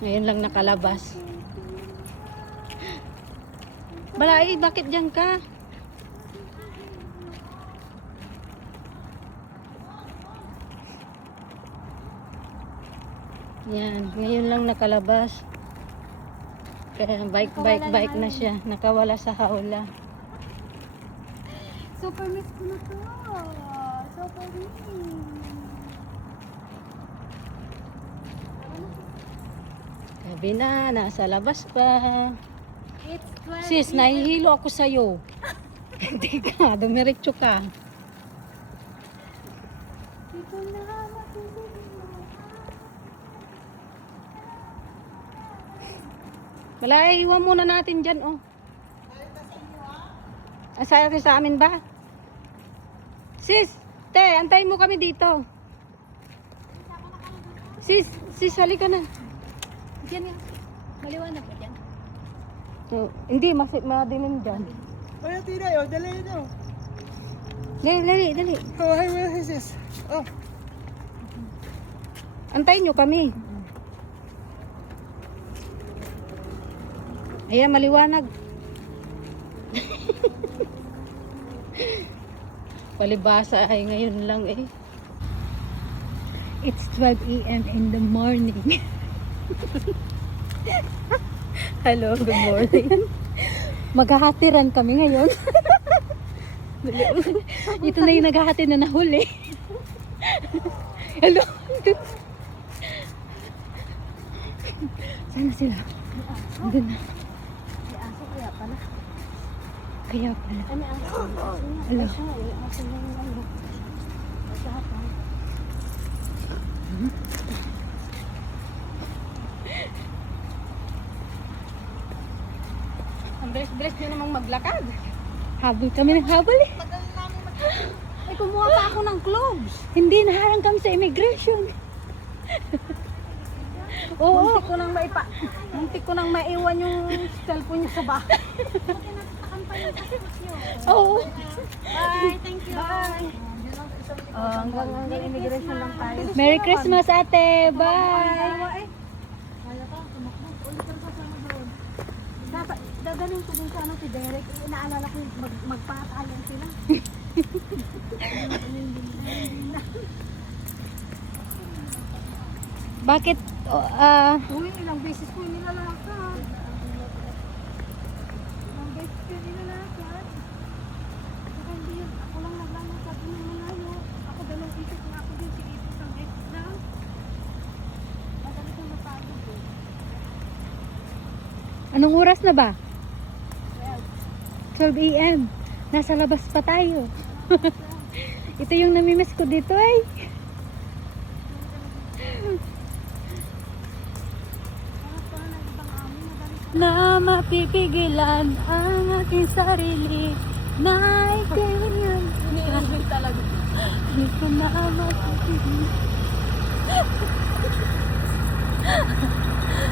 Ngayon lang nakalabas. Balay, bakit diyan ka? Yan, ngayon lang nakalabas. Kaya bike na siya. Nakawala sa hawla. Super miss ko na to. Super miss. Sabi na, nasa labas pa. It's 12. Sis, nahihilo ako sa'yo. Hindi ka, dumiretso ka. Dito na matulog mo. Balay, iwan muna natin dyan, oh. Asaya sa amin ba? Sis, te, antayin mo kami dito. Sis, halika na. Diyan nga. Maliwanag ba dyan? Oh, hindi, madilim dyan. Ay, tira yun. Dali nyo. Dali. Oh, hi, where is this? Oh. Antayin nyo kami. Ayan, maliwanag. Palibasa ay ngayon lang eh. It's 12 a.m. in the morning. Hello, good morning. Maghahatiran kami ngayon. Ito na yung naghahati na nahuli. Hello. Sana sila. Doon na. May aso kaya pala. Kaya pala. Ano ang aso? Hello. Aso na yung ano. Masahapang. Ang bilis-bilis nyo namang maglakad. Habol kami ng habol eh. Ay, kumuha pa ako ng gloves. Hindi, naharang kami sa immigration. Oo. Muntik ko nang maiwan yung cellphone niya sa bahay. Oo. Bye, thank you. Bye. Hanggang immigration lang tayo. Merry Christmas, ate. Bye. Kaya ka, tumakbo. Ulit ka kasama doon. Dapat, dadalhin ko dun sa ano si Derek. Inaalala ko yung magpatayan sila. Bakit? Uy, ilang beses ko nilalakad. Ilang beses ko nilalakad. Saka hindi yun, ako lang naglalakad ng malayo. Ako dalawang isip na ako din, sige ito sang exam. Madali kong napagod eh. Anong oras na ba? 12 a.m. Nasa labas pa tayo. Ito yung namimiss ko dito ay. Hanap ko na ng ibang amin, madali ko. Na mapipigilan ang aking sarili na itingan. Hindi talaga. Hindi ko na mapipigilan.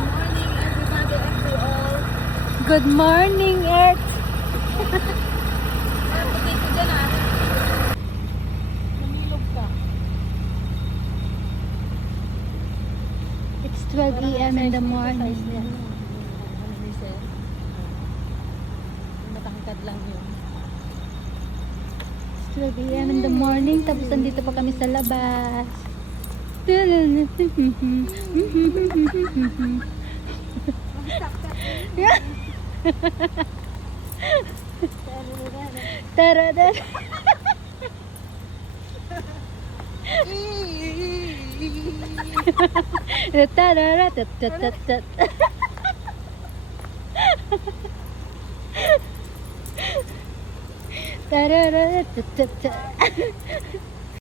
Morning everybody and to all. Good morning, Earth. Potato dyan ah. Namilog ka. It's 12 a.m. in the morning. Matangkad lang yun. It's 12 a.m. in the morning. Tapos nandito pa kami sa labas. Tara. Tarara. Tarara.